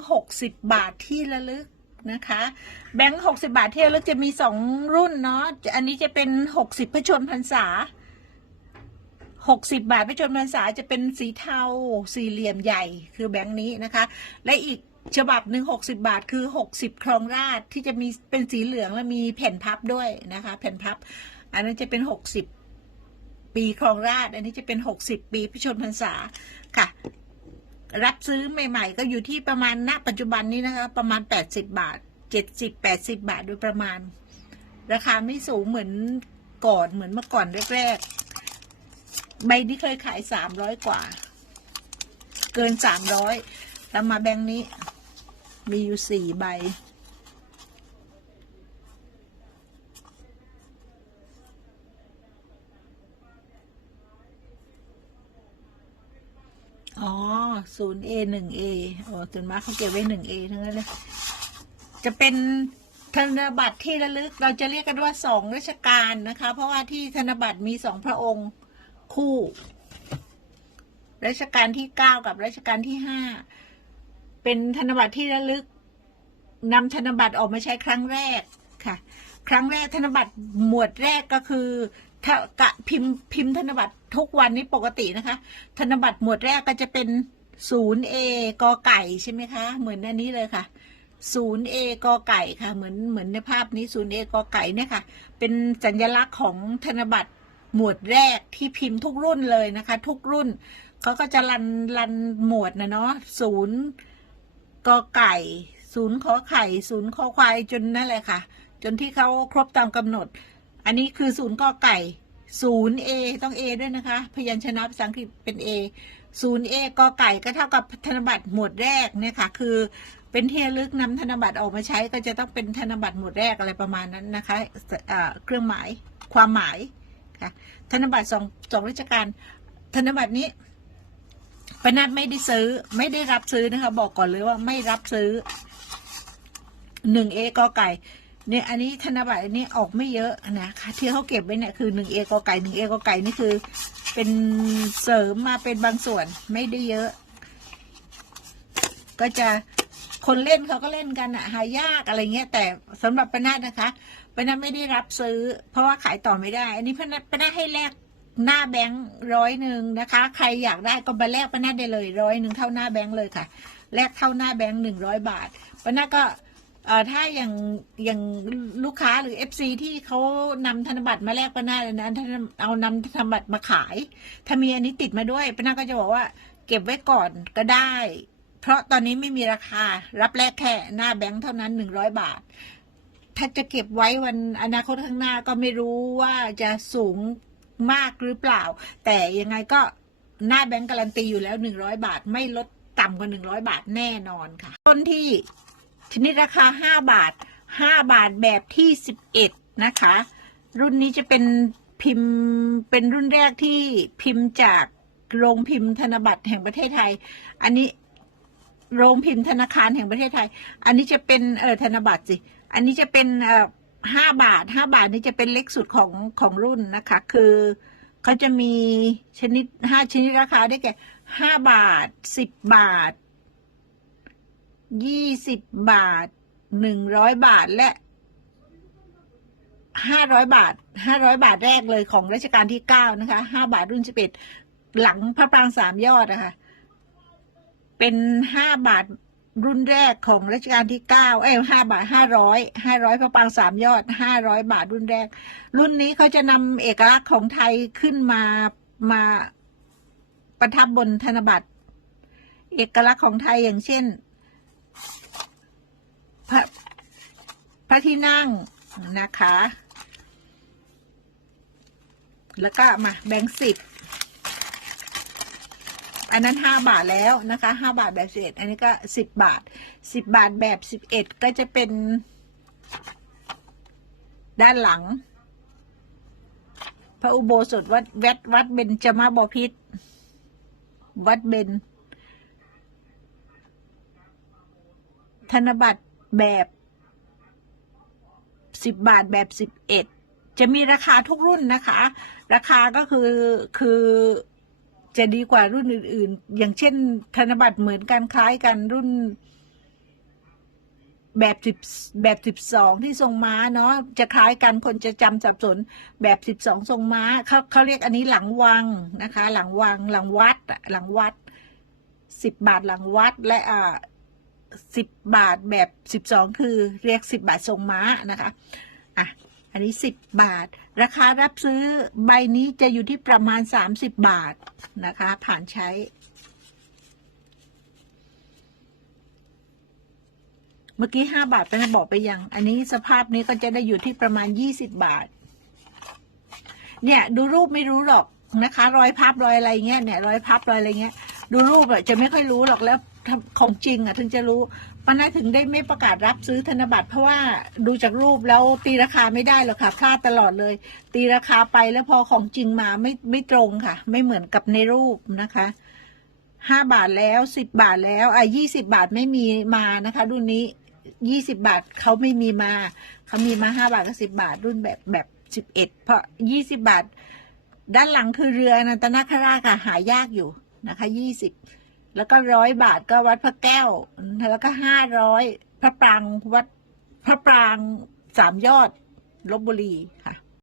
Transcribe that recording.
ค์หกสิบบาทที่ระลึกนะคะ แบงค์หกสิบาทที่ระลึกจะมีสองรุ่นเนาะอันนี้จะเป็นหกสิบพระชนพรรษาหกสิบาทพระชนพรรษาจะเป็นสีเทาสี่เหลี่ยมใหญ่คือแบงค์นี้นะคะ และอีกฉบับหนึ่งหกสิบาทคือหกสิบครองราชที่จะมีเป็นสีเหลืองและมีแผ่นพับด้วยนะคะ แผ่นพับ อันนั้นจะเป็นหกสิบปีครองราช อันนี้จะเป็นหกสิบปีพระชนพรรษาค่ะ รับซื้อใหม่ ๆ ก็อยู่ที่ประมาณณปัจจุบันนี้นะคะ ประมาณ 80 บาท 70 80 บาทโดยประมาณ ราคาไม่สูงเหมือนก่อนเหมือนเมื่อก่อนแรกๆ ใบนี้เคยขาย 300 กว่า เกิน 300 แล้วมาแบงค์นี้มีอยู่ 4 ใบ อ๋อ ศูนย์ A หนึ่ง A โอ้ส่วนมากเขาเก็บไว้หนึ่ง A ทั้งนั้นเลย จะเป็นธนบัตรที่ระลึกเราจะเรียกกันว่าสองราชการนะคะ เพราะว่าที่ธนบัตรมีสองพระองค์คู่รัชกาลที่เก้ากับรัชกาลที่ห้าเป็นธนบัตรที่ระลึกนำธนบัตรออกมาใช้ครั้งแรกค่ะ ครั้งแรกธนบัตรหมวดแรกก็คือถ้ากะพิมพ์พิมพ์ธนบัตรทุกวันนี้ปกตินะคะ ธนบัตรหมวดแรกก็จะเป็น ศูนย์เอกอไก่ใช่ไหมคะ เหมือนอันนี้เลยค่ะศูนย์เอกอไก่ค่ะเหมือนเหมือนในภาพนี้ศูนย์เอกอไก่เนี่ยค่ะ เป็นสัญลักษณ์ของธนบัตรหมวดแรกที่พิมพ์ทุกรุ่นเลยนะคะ ทุกรุ่นเขาก็จะรันรันหมวดนะเนาะศูนย์กอไก่ศูนย์ขอไข่ศูนย์ขอควายจนนั่นแหละค่ะ จนที่เขาครบตามกำหนด อันนี้คือศูนย์กอไก่ศูนย์เอต้องเอด้วยนะคะ พยัญชนะภาษาอังกฤษเป็นเอ 0อกอไก่ก็เท่ากับธนบัตรหมวดแรกเนี่ยค่ะ คือเป็นเที่ลึกนำธนบัตรออกมาใช้ก็จะต้องเป็นธนบัตรหมวดแรกอะไรประมาณนั้นนะคะะเครื่องหมายความหมายค่ะธนบัตรสองสองราชการ ธนบัตรนี้ปนัดไม่ได้ซื้อไม่ได้รับซื้อนะคะ บอกก่อนเลยว่าไม่รับซื้อหนึ่งเอกอไก่ เนี่ยอันนี้ธนบัตรอันนี้ออกไม่เยอะนะคะที่เขาเก็บไว้เนี่ยคือหนึ่งเอกอไก่หนึ่งเอกอไก่นี่คือ เป็นเสริมมาเป็นบางส่วนไม่ได้เยอะ ก็จะคนเล่นเขาก็เล่นกันอะหายากอะไรเงี้ย แต่สำหรับปนัดนะคะปนัดไม่ได้รับซื้อ เพราะว่าขายต่อไม่ได้ อันนี้ปนัดปนัดให้แลกหน้าแบงค์ร้อยหนึ่งนะคะ ใครอยากได้ก็มาแลกปนัดได้เลยร้อยหนึ่งเท่าหน้าแบงค์เลยค่ะแลกเท่าหน้าแบงค์หนึ่งร้อยบาทปนัดก็ เอ่อถ้าอย่างอย่างลูกค้าหรือ FC ที่เขานำธนบัตรมาแลกป้านาเลยนะถ้าเอานำธนบัตรมาขาย ถ้ามีอันนี้ติดมาด้วยป้านาก็จะบอกว่า เก็บไว้ก่อนก็ได้ เพราะตอนนี้ไม่มีราคารับแลกแค่หน้าแบงค์เท่านั้นหนึ่งร้อยบาท ถ้าจะเก็บไว้วันอนาคตข้างหน้าก็ไม่รู้ว่าจะสูงมากหรือเปล่า แต่ยังไงก็หน้าแบงค์การันตีอยู่แล้วหนึ่งร้อยบาท ไม่ลดต่ำกว่าหนึ่งร้อยบาทแน่นอนค่ะ ต้นที่ ชนิดราคาห้าบาทห้าบาทแบบที่สิบเอ็ดนะคะ รุ่นนี้จะเป็นพิมพ์เป็นรุ่นแรกที่พิมพ์จากโรงพิมพ์ธนบัตรแห่งประเทศไทย อันนี้โรงพิมพ์ธนาคารแห่งประเทศไทย อันนี้จะเป็นเออธนบัตรสิ อันนี้จะเป็นเอ่อห้าบาทห้าบาทนี้จะเป็นเล็กสุดของของรุ่นนะคะ คือเขาจะมีชนิดห้าชนิดราคาได้แก่ห้าบาทสิบบาท ยี่สิบบาทหนึ่งร้อยบาทและห้าร้อยบาทห้าร้อยบาทแรกเลยของรัชกาลที่เก้านะคะห้าบาทรุ่นสิบเอ็ดหลังพระปรางสามยอดนะคะเป็นห้าบาทรุ่นแรกของรัชกาลที่เก้าเอ้ห้าบาทห้าร้อยห้าร้อยพระปรางสามยอดห้าร้อยบาทรุ่นแรก รุ่นนี้เขาจะนำเอกลักษณ์ของไทยขึ้นมามาประทับบนธนบัตร เอกลักษณ์ของไทยอย่างเช่น พระ พระที่นั่งนะคะ แล้วก็มาแบงค์สิบอันนั้นห้าบาทแล้วนะคะห้าบาทแบบสิบเอ็ดอันนี้ก็สิบบาทสิบบาทแบบสิบเอ็ดก็จะเป็น ด้านหลัง พระอุโบสถวัดวัดวัดเบญจมาบพิตรวัดเบญธนบัตรแบบ สิบบาทแบบสิบเอ็ดจะมีราคาทุกรุ่นนะคะ ราคาก็คือคือจะดีกว่ารุ่นอื่น ๆ อย่างเช่นธนบัตรเหมือนกันคล้ายกันรุ่นแบบสิบแบบสิบสองที่ทรงม้าเนาะจะคล้ายกันคนจะจำสับสนแบบสิบสองทรงม้าเขาเขาเรียกอันนี้หลังวังนะคะ หลังวังหลังวัดหลังวัดสิบบาทหลังวัดและอ่า สิบบาทแบบสิบสองคือเรียกสิบบาททรงม้านะคะอะอันนี้สิบบาท ราคารับซื้อใบนี้จะอยู่ที่ประมาณสามสิบบาทนะคะ ผ่านใช้ เมื่อกี้ห้าบาทไปนะบอกไปยัง อันนี้สภาพนี้ก็จะได้อยู่ที่ประมาณยี่สิบบาท เนี่ยดูรูปไม่รู้หรอกนะคะ รอยพับรอยอะไรเงี้ยเนี่ยรอยพับรอยอะไรเงี้ยดูรูปอะจะไม่ค่อยรู้หรอกแล้ว ของจริงอะถึงจะรู้ปันนั้นถึงได้ไม่ประกาศรับซื้อธนบัตรเพราะว่าดูจากรูปแล้วตีราคาไม่ได้หรอกค่ะพลาดตลอดเลย ตีราคาไปแล้วพอของจริงมาไม่ไม่ตรงค่ะ ไม่เหมือนกับในรูปนะคะห้าบาทแล้วสิบบาทแล้วอะยี่สิบาทไม่มีมานะคะรุ่นนี้ยี่สิบาทเขาไม่มีมาเขามีมาห้าบาทกับสิบาทรุ่นแบบแบบสิบเอ็ดเพราะยี่สิบาท ด้านหลังคือเรืออนันตนาคราชค่ะหายากอยู่นะคะยี่สิบ แล้วก็ร้อยบาทก็วัดพระแก้ว แล้วก็ห้าร้อยพระปรางวัดพระปรางสามยอดลบบุรีค่ะ